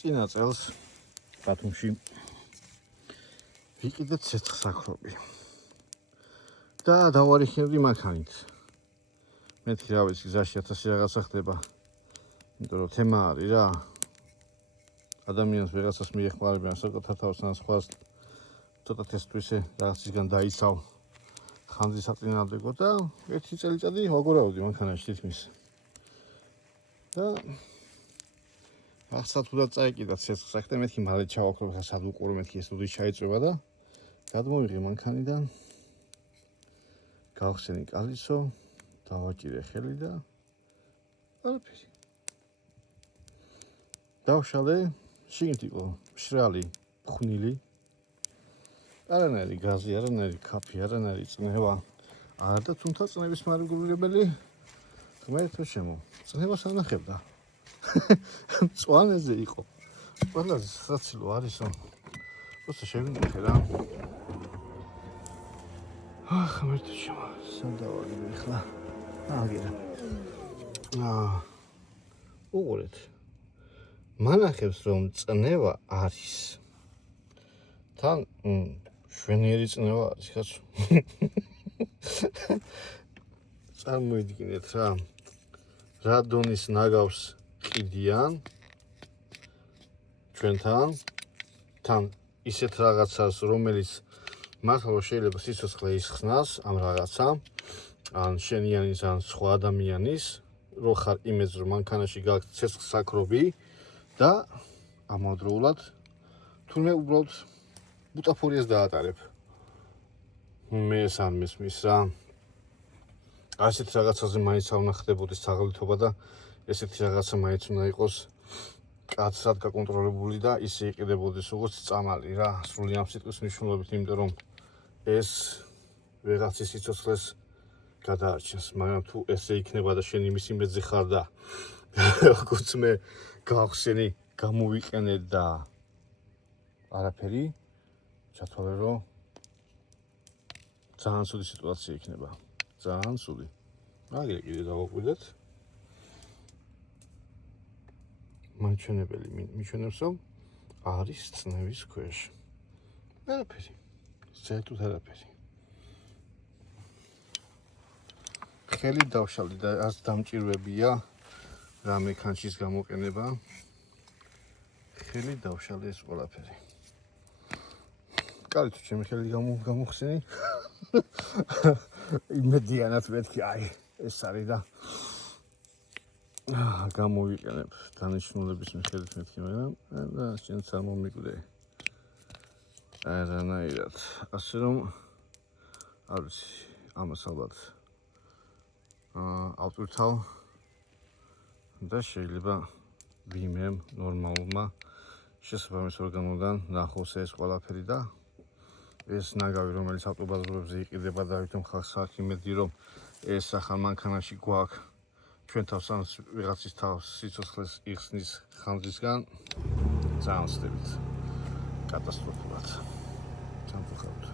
წინა წელს ბათუმში ვიყიდეთ ცეცხლსაქრობი და დავარიხებდი მანქანით. მეთქი რა ვიცი, გზაში 1000 რაღაცა ხდება. იმიტომ რომ თემა არის რა. ადამიანს ვიღაცას მიეხმარებიან საკუთარ თავს ან სხვას ცოტა თესტვისე რაღაცისგან დაიცავ ხანძრის საწინააღმდეგო და ერთი წელიწადი ვაგორავდი მანქანაში თითქმის. და ახლა თუ და წაიკიდა ცეცხლსაქრე და მეთქი მალე ჩავაქრო ხა სად უყურო მეთქი ეს უდრის ჩაიწვევა და გადმოვიღე მანქანიდან გავხსენი კალიცო დავაჭირე ხელი და არაფერი. დავშალე შიგნით იყო მშრალი, ფხვნილი. არანაირი გაზი, არანაირი ქაფი, არანაირი წნევა. არა და თუმცა წნევის მარგულირებელი ღმერთო შემო. წნევას ანახებდა. მწვანეზე იყო. ყველაზე საცილო არისო. просто შევინახე რა. ღმერთო შემო. სად დავაგებ ახლა? აგერა. უყურეთ. მანახებს რომ წნევა არის. თან შვენიერი წნევა არის ხაც. წარმოიდგინეთ რა. რა დონის ნაგავს ყიდიან ჩვენთან თან ისეთ რაღაცას რომელიც მართლა შეიძლება სიცოცხლე ისხნას ამ რაღაცა ან შენიანის ან სხვა ადამიანის რო ხარ იმედს რომ მანქანაში გაქვს ცეცხლსაქრობი და ამავდროულად თურმე უბრალოდ ბუტაფორიას დაატარებ. მე ეს არ მესმის რა. ასეთ რაღაცაზე მაინც არ უნდა ხდებოდეს თაღლითობა და ესეთი რაღაცა მაინც უნდა იყოს კაცად გაკონტროლებული და ისე იყიდებოდეს როგორც წამალი რა. სრული ამ სიტყვის მნიშვნელობით, იმიტომ რომ ეს ვიღაცის სიცოცხლეს გადაარჩენს, მაგრამ თუ ესე იქნება და შენ იმის იმედზე ხარ და როგორც მე გავხსენი, გამოვიყენე და არაფერი, ჩათვალე რომ ძალიან ცუდი სიტუაცია იქნება. ძალიან ცუდი. აგერ კიდე დავაკვირდეთ. მაჩვენებელი მიჩვენებს რომ არის წნევის ქვეშ. არაფერი. საერთოდ არაფერი. ხელი დავშალდი და ას დამჭირვებია რა მექანჩის გამოყენება. ხელი დავშალდი ეს ყველაფერი. კაი თუ ჩემი ხელი გამოხსენი. იმედიანად მეთქი აი ეს არის და გამოვიყენებ დანიშნულების მიხედვით მეთქი მაგრამ და შენც არ მომიკვდე. არანაირად. ასე რომ არ ვიცი ამას ალბათ ავტვირთავ და შეიძლება ვიმემ ნორმალურმა შესაბამის ორგანოდან ნახოს ეს ყველაფერი და ეს ნაგავი რომელიც ავტობაზრობებზე იყიდება და ვითომ ხალხს აქვს იმედი რომ ეს ახალ მანქანაში გვაქვს ჩვენ თავს ან ვიღაცის თავს სიცოცხლეს იხსნის ხანძრისგან ძალიან ვსწრებით კატასტროფულად. სამწუხაროდ